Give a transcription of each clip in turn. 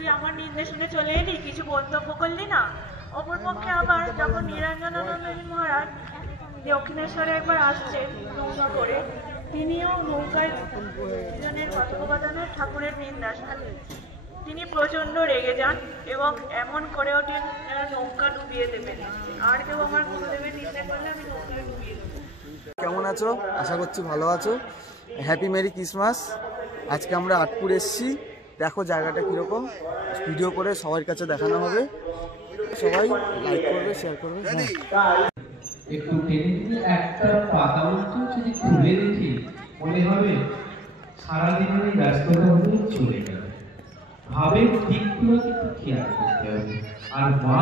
তুই আমার নির্দেশনে চলে এলি, কিছু মন্তব্য করলি না। অপরপক্ষে আবার যখন নিরঞ্জনানন্দ মহারাজ দক্ষিণেশ্বরে একবার আসছেন নৌকা করে, তিনিও নৌকায় জনের কথোপকথনে ঠাকুরের নিন্দা শালেন। তিনি প্রচন্ড রেগে যান এবং এমন করে ওঠেন নৌকা ডুবিয়ে দেবেন, আর কেউ আমার গুরুদেবের নিন্দা করলে আমি নৌকায় ডুবিয়ে দেবো। কেমন আছো? আশা করছি ভালো আছো। Happy merry Christmas. আজকে আমরা আটপুর এসেছি, দেখো জায়গাটা কীরকম, ভিডিও করে সবার কাছে দেখানো হবে। সবাই লাইক করবে, শেয়ার করবে। একটু টেনে দিলে একটা পাতা মতো যদি খুলে দেখি মনে হবে সারাদিনের এই ব্যস্ততা হলে চলে গেল। ভাবের দিকগুলো কিন্তু খেয়াল করতে হবে। আর মা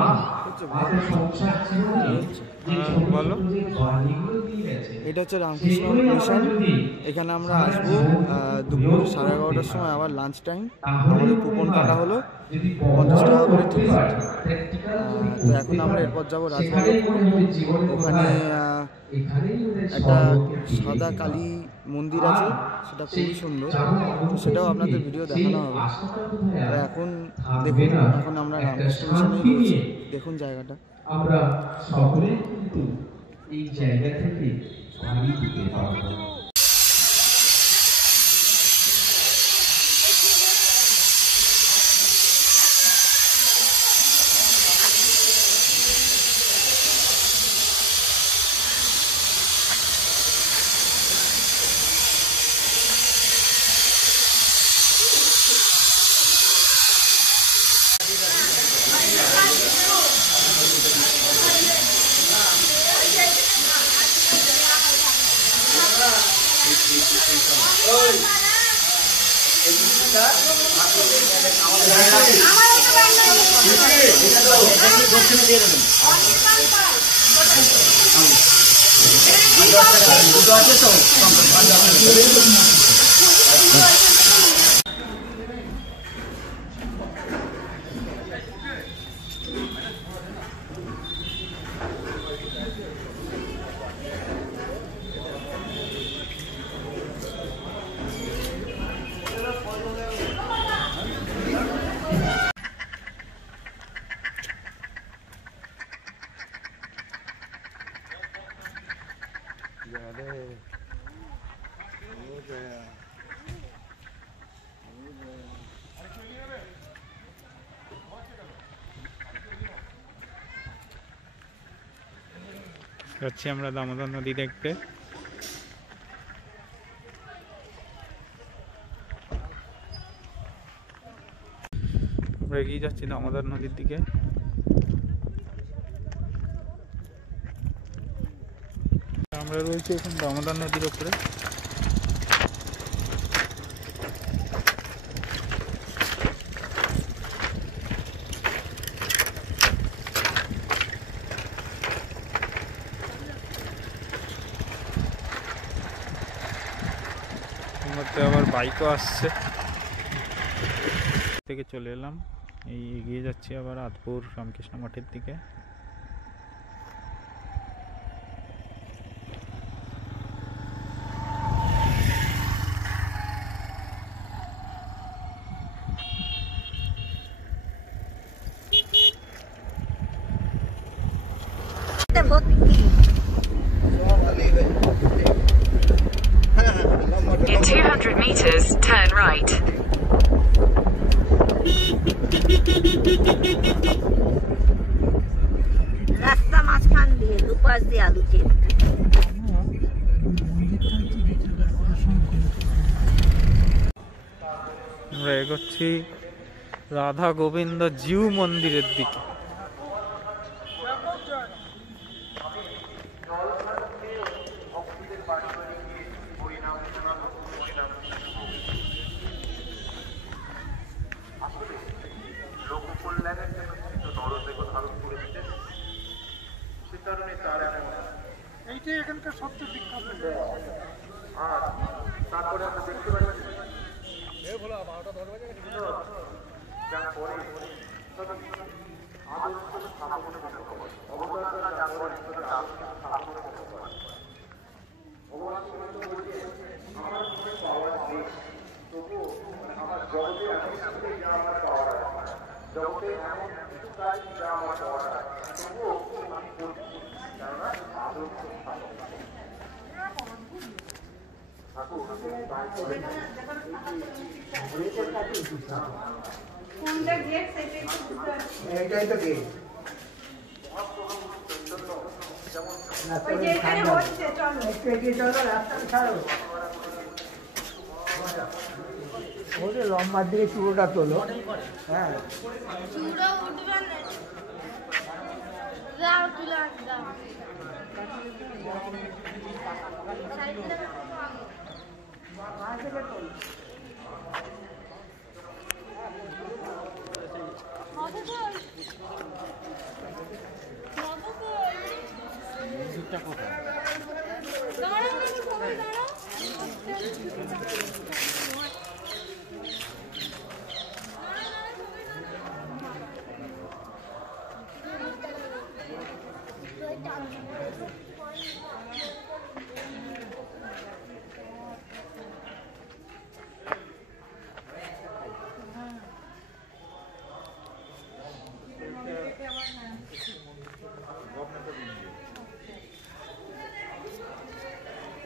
আমাদের সংসার জীবনে যে ছোট ছোট যে বাণীগুলো দিয়ে গেছে, এটা হচ্ছে রামকৃষ্ণ মিশন। এখানে আমরা আসবো দুপুর 11:30টার সময়, আবার লাঞ্চ টাইম। আমাদের কুপন কাটা হলো 50 টাকা করে টিকিট। তো এখন আমরা এরপর যাবো রাজবল্লভপুর। ওখানে একটা সাদা কালী মন্দির আছে, সেটা খুবই সুন্দর, তো সেটাও আপনাদের ভিডিও দেখানো হবে। তো এখন দেখুন, এখন আমরা রামকৃষ্ণ মিশনে রয়েছি, দেখুন জায়গাটা। আমরা সকলে কিন্তু এই জায়গা থেকে বাড়ি দিতে পারবো। যাচ্ছি আমরা দামোদর নদী দেখতে। আমরা এগিয়ে যাচ্ছি দামোদর নদীর দিকে। আমরা রয়েছি এখন দামোদর নদীর উপরে। মধ্যে আবার বাইকও আসছে, থেকে চলে এলাম, এই এগিয়ে যাচ্ছি আবার আতপুর রামকৃষ্ণ মঠের দিকে। In 200 meters, turn right. রাস্তা মাঝখান দিয়ে দুপাশ দিয়ে আলু চেপ। আমরা এগোচ্ছি রাধা গোবিন্দ জিউ মন্দিরের দিকে। এইটাই এখানকার সবচেয়ে বিখ্যাত। আর তারপরে আমরা দেখতে পাচ্ছি তবুও আমার জগতে আমার পাওয়ার আছে। জগতে এমন কিছু কাজ যা আমার করার তবুও আমি করছি, কেননা আদর্শ স্থাপন। ঠাকুর এইটাই তো কি লম্বার দিকে চুড়োটা তোলো। হ্যাঁ চুড়ো উঠবে না, যাও তুলে দাও।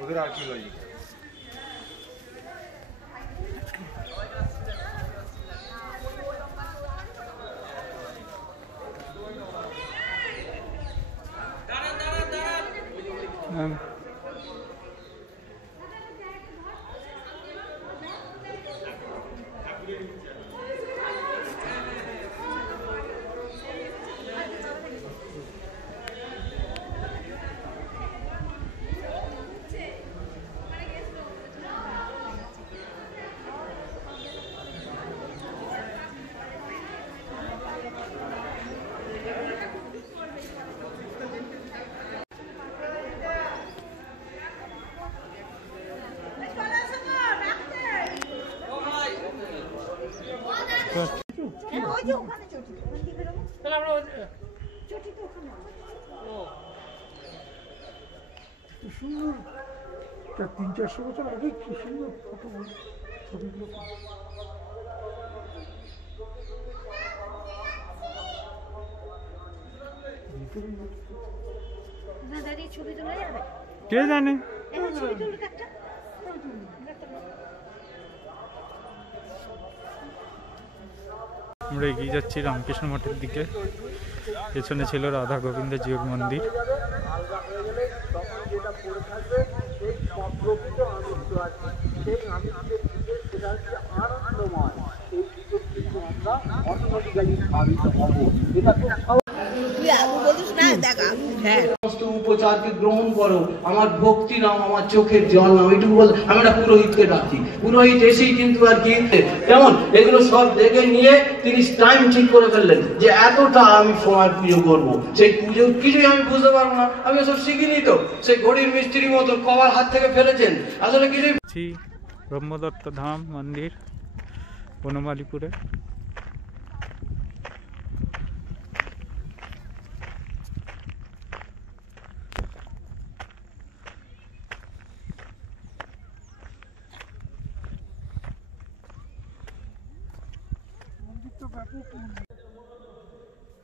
ওদের আর্কিওলজি সুন্দর 300-400 বছর আগে কি সুন্দর ফটো ছবিগুলো। ছবি তোলা যাবে? কে জানে। ছবি তুলতে একটা আমরা এগিয়ে যাচ্ছি রামকৃষ্ণ মঠের দিকে। পেছনে ছিল রাধা গোবিন্দ জিউর মন্দির। উপচারকে গ্রহণ করো, আমার ভক্তি নাও, আমার চোখের জল নাও, এইটুকু বল। আমি একটা পুরোহিতকে ডাকি, পুরোহিত এসেই কিন্তু আর কি কেমন এগুলো সব দেখে নিয়ে তিনি টাইম ঠিক করে ফেললেন যে এতটা আমি সময় পুজো করবো। সেই পুজো কিছুই আমি বুঝতে পারবো না, আমি ওসব শিখিনি তো। সেই ঘড়ির মিস্ত্রির মতো কবার হাত থেকে ফেলেছেন, আসলে কিছুই। ব্রহ্মদত্ত ধাম মন্দির বনমালীপুরে।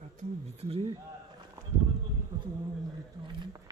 এত ভিতরে কত বড় মন্দির।